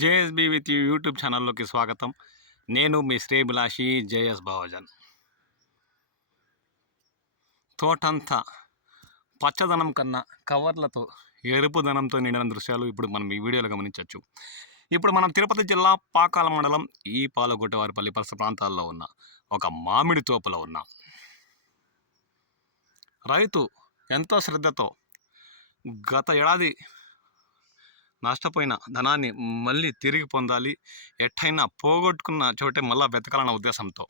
JSB with you YouTube ఛానల్లోకి స్వాగతం. నేను మీ శ్రేభిలాషి జేఎస్ బావజన్. తోటంతా పచ్చదనం కన్నా కవర్లతో ఎరుపుదనంతో నిండిన దృశ్యాలు ఇప్పుడు మనం ఈ వీడియోలో గమనించవచ్చు. ఇప్పుడు మనం తిరుపతి జిల్లా పాకాల మండలం ఈ పాలగొట్టవారిపల్లి పరిసర ప్రాంతాల్లో ఉన్న ఒక మామిడి తోపులో ఉన్నాం. రైతు ఎంతో శ్రద్ధతో గత ఏడాది నష్టపోయిన ధనాన్ని మళ్ళీ తిరిగి పొందాలి, ఎట్టయినా పోగొట్టుకున్న చోటే మళ్ళా వెతకాలన్న ఉద్దేశంతో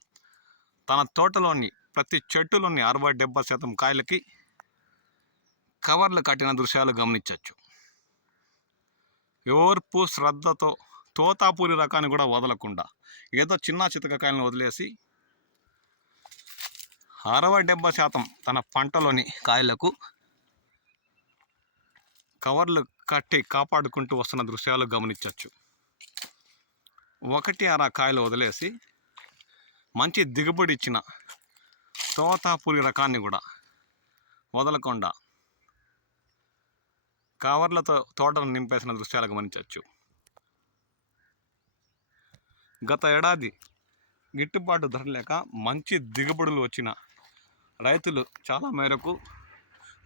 తన తోటలోని ప్రతి చెట్టులోని 60-70% కాయలకి కవర్లు కట్టిన దృశ్యాలు గమనించవచ్చు. ఓర్పు శ్రద్ధతో తోతాపూరి రకాన్ని కూడా వదలకుండా ఏదో చిన్న చితకకాయలను వదిలేసి 60-70% తన పంటలోని కాయలకు కవర్లు కట్టి కాపాడుకుంటూ వస్తున్న దృశ్యాలు గమనించవచ్చు. ఒకటి అర కాయలు వదిలేసి మంచి దిగుబడి ఇచ్చిన తోతాపూరి రకాన్ని కూడా వదలకుండా కవర్లతో తోటను నింపేసిన దృశ్యాలు గమనించవచ్చు. గత ఏడాది గిట్టుబాటు ధర లేక మంచి దిగుబడులు వచ్చిన రైతులు చాలా మేరకు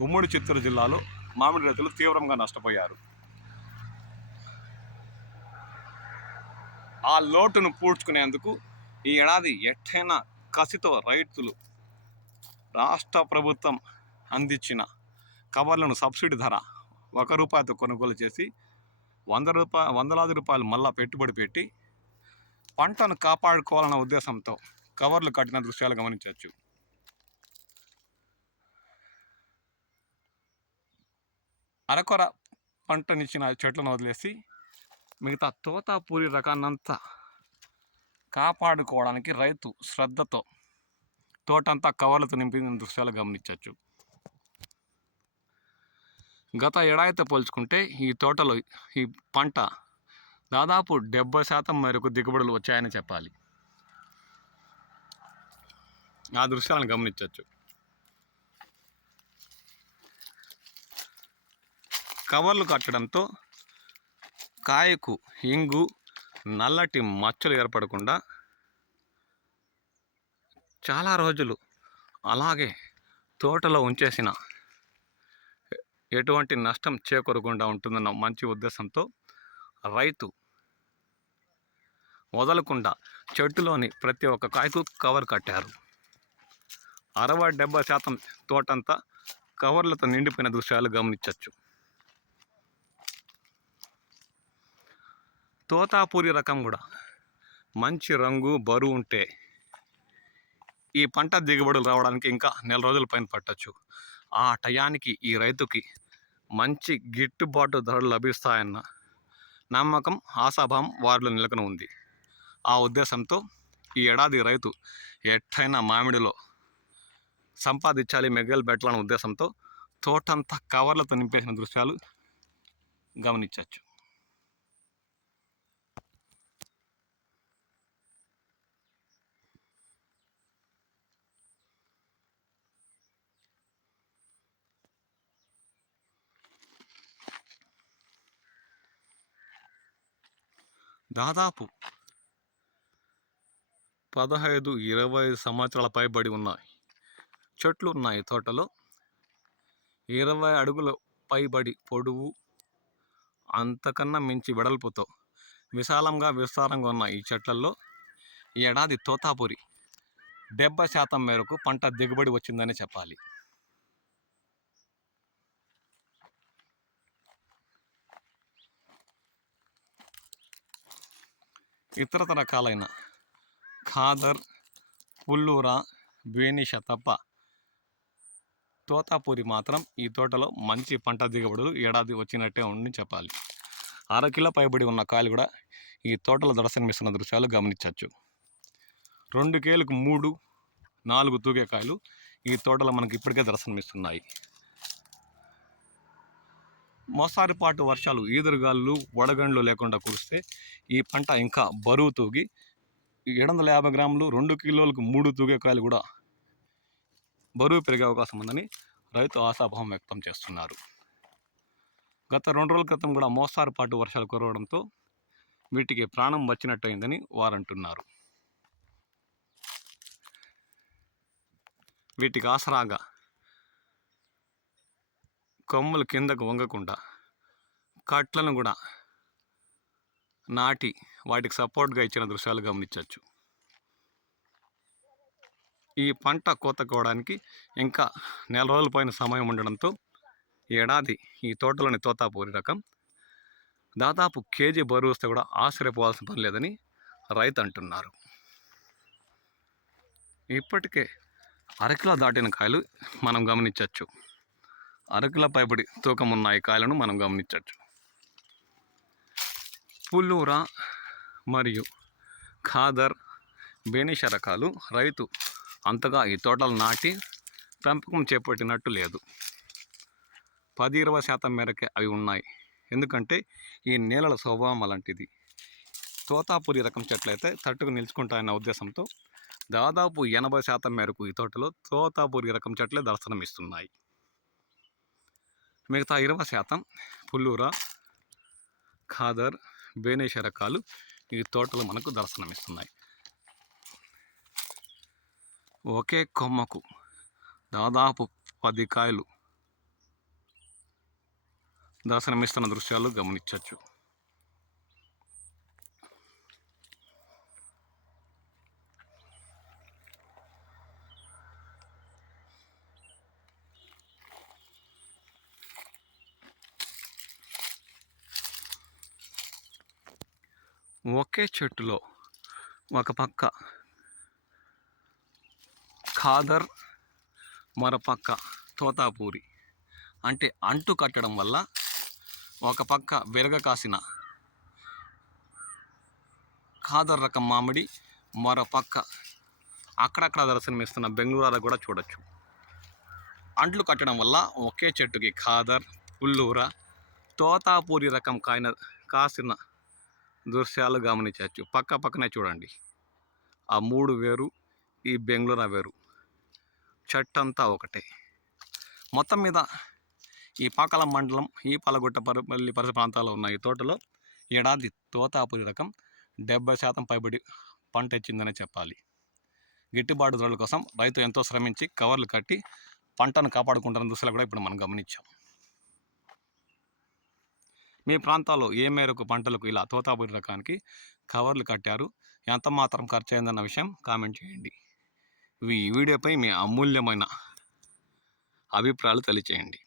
ఉమ్మడి చిత్తూరు జిల్లాలో మామిడి రైతులు తీవ్రంగా నష్టపోయారు. ఆ లోటును పూడ్చుకునేందుకు ఈ ఏడాది ఎట్టైనా కసితో రైతులు రాష్ట్ర ప్రభుత్వం అందించిన కవర్లను సబ్సిడీ ధర ₹1 కొనుగోలు చేసి వందలాది రూపాయలు మళ్ళా పెట్టుబడి పెట్టి పంటను కాపాడుకోవాలన్న ఉద్దేశంతో కవర్లు కట్టిన దృశ్యాలు గమనించవచ్చు. అరకొర పంటనిచ్చిన చెట్లను వదిలేసి మిగతా తోతాపూరి రకాన్నంతా కాపాడుకోవడానికి రైతు శ్రద్ధతో తోటంతా కవర్లతో నింపిన దృశ్యాలు గమనించవచ్చు. గత ఏడాదితో పోల్చుకుంటే ఈ తోటలో ఈ పంట దాదాపు 70% మేరకు దిగుబడులు వచ్చాయని చెప్పాలి. ఆ దృశ్యాలను గమనించవచ్చు. కవర్లు కట్టడంతో కాయకు ఇంగు నల్లటి మచ్చలు ఏర్పడకుండా చాలా రోజులు అలాగే తోటలో ఉంచేసిన ఎటువంటి నష్టం చేకూరకుండా ఉంటుందన్న మంచి ఉద్దేశంతో రైతు వదలకుండా చెట్టులోని ప్రతి ఒక్క కాయకు కవర్ కట్టారు. 60-70% తోటంతా కవర్లతో నిండిపోయిన దృశ్యాలు గమనించవచ్చు. తోతాపూరి రకం కూడా మంచి రంగు బరువు ఉంటే ఈ పంట దిగుబడులు రావడానికి ఇంకా నెల రోజుల పైన పట్టచ్చు. ఆ టయానికి ఈ రైతుకి మంచి గిట్టుబాటు ధరలు లభిస్తాయన్న నమ్మకం, ఆశాభావం వారిలో నెలకొని ఉంది. ఆ ఉద్దేశంతో ఈ ఏడాది రైతు ఎట్టైనా మామిడిలో సంపాదించాలి, మెగ్గలు పెట్టాలన్న ఉద్దేశంతో తోటంతా కవర్లతో నింపేసిన దృశ్యాలు గమనించవచ్చు. దాదాపు 15-20 సంవత్సరాల పైబడి ఉన్నాయి చెట్లు ఉన్నాయి తోటలో. 20 అడుగుల పైబడి పొడవు, అంతకన్నా మించి వెడల్పుతో విశాలంగా విస్తారంగా ఉన్న ఈ చెట్లలో ఈ ఏడాది తోతాపూరి 70% మేరకు పంట దిగుబడి వచ్చిందని చెప్పాలి. ఇతరత రకాలైన ఖాదర్, పుల్లూర, బేనిష తప్ప తోతాపూరి మాత్రం ఈ తోటలో మంచి పంట దిగుబడులు ఏడాది వచ్చినట్టే ఉండి చెప్పాలి. 1/2 కిలో పైబడి ఉన్న కాయలు కూడా ఈ తోటలో దర్శనమిస్తున్న దృశ్యాలు గమనించవచ్చు. 2 కేలకు 3-4 తూగే కాయలు ఈ తోటలో మనకి ఇప్పటికే దర్శనమిస్తున్నాయి. మోసారిపాటు వర్షాలు, ఈదురుగాళ్ళు, వడగండ్లు లేకుండా కురిస్తే ఈ పంట ఇంకా బరువు తూగి 750 గ్రాములు, 2 కిలోలకు 3 తూగే కాయలు కూడా బరువు పెరిగే అవకాశం ఉందని రైతు ఆశాభావం వ్యక్తం చేస్తున్నారు. గత 2 రోజుల క్రితం కూడా మోస్తారుపాటు వర్షాలు కురవడంతో వీటికి ప్రాణం వచ్చినట్టయిందని వారంటున్నారు. వీటికి ఆసరాగా కొమ్మలు కిందకు వంగకుండా కట్లను కూడా నాటి వాటికి సపోర్ట్గా ఇచ్చిన దృశ్యాలు గమనించవచ్చు. ఈ పంట కోతకోవడానికి ఇంకా నెల రోజుల పైన సమయం ఉండడంతో ఏడాది ఈ తోటలోని తోతాపూరి రకం దాదాపు కేజీ బరువు వస్తే కూడా ఆశ్చర్యపోవాల్సిన పని లేదని రైతు అంటున్నారు. ఇప్పటికే అరకిలో దాటిన కాయలు మనం గమనించవచ్చు. అరకిలో పైబడి తూకం ఉన్న ఈ కాయలను మనం గమనించవచ్చు. పుల్లూరా మరియు ఖాదర్, బేనిష రకాలు రైతు అంతగా ఈ తోటలు నాటి పెంపకం చేపట్టినట్టు లేదు. 10-20% మేరకే అవి ఉన్నాయి. ఎందుకంటే ఈ నేలల స్వభావం అలాంటిది. తోతాపూరి రకం చెట్లయితే తట్టుకు నిలుచుకుంటాయన్న ఉద్దేశంతో దాదాపు 80% మేరకు ఈ తోటలో తోతాపూరి రకం చెట్లే దర్శనమిస్తున్నాయి. మిగతా 20% పుల్లూరా, ఖాదర్, బేనేష రకాలు ఈ తోటలో మనకు దర్శనమిస్తున్నాయి. ఒకే కొమ్మకు దాదాపు 10 కాయలు దర్శనమిస్తున్న దృశ్యాలు గమనించవచ్చు. ఒకే చెట్టులో ఒక పక్క ఖాదర్, మరోపక్క తోతాపూరి అంటే అంటు కట్టడం వల్ల ఒక పక్క వెరగ కాసిన ఖాదర్ రకం మామిడి, మరో పక్క అక్కడక్కడ దర్శనమిస్తున్న బెంగళూరు కూడా చూడొచ్చు. అంట్లు కట్టడం వల్ల ఒకే చెట్టుకి ఖాదర్, పుల్లూర, తోతాపూరి రకం కాసిన దృశ్యాలు గమనించవచ్చు. పక్క పక్కనే చూడండి. ఆ 3 వేరు, ఈ బెంగళూరు వేరు, చెట్టంతా ఒకటే. మొత్తం మీద ఈ పాకాల మండలం ఈ పాలగుట్టపల్లి పరిసర ప్రాంతాల్లో ఉన్న ఈ తోటలో ఏడాది తోతాపూరి రకం 70% పైబడి పంట ఇచ్చిందనే చెప్పాలి. గిట్టుబాటు ధరల కోసం రైతు ఎంతో శ్రమించి కవర్లు కట్టి పంటను కాపాడుకుంటున్న దృశ్యాలు కూడా ఇప్పుడు మనం గమనించాం. మీ ప్రాంతాల్లో ఏ మేరకు పంటలకు ఇలా తోతాపూరి రకానికి కవర్లు కట్టారు, ఎంత మాత్రం ఖర్చు అయిందన్న విషయం కామెంట్ చేయండి. ఈ వీడియోపై మీ అమూల్యమైన అభిప్రాయాలు తెలియచేయండి.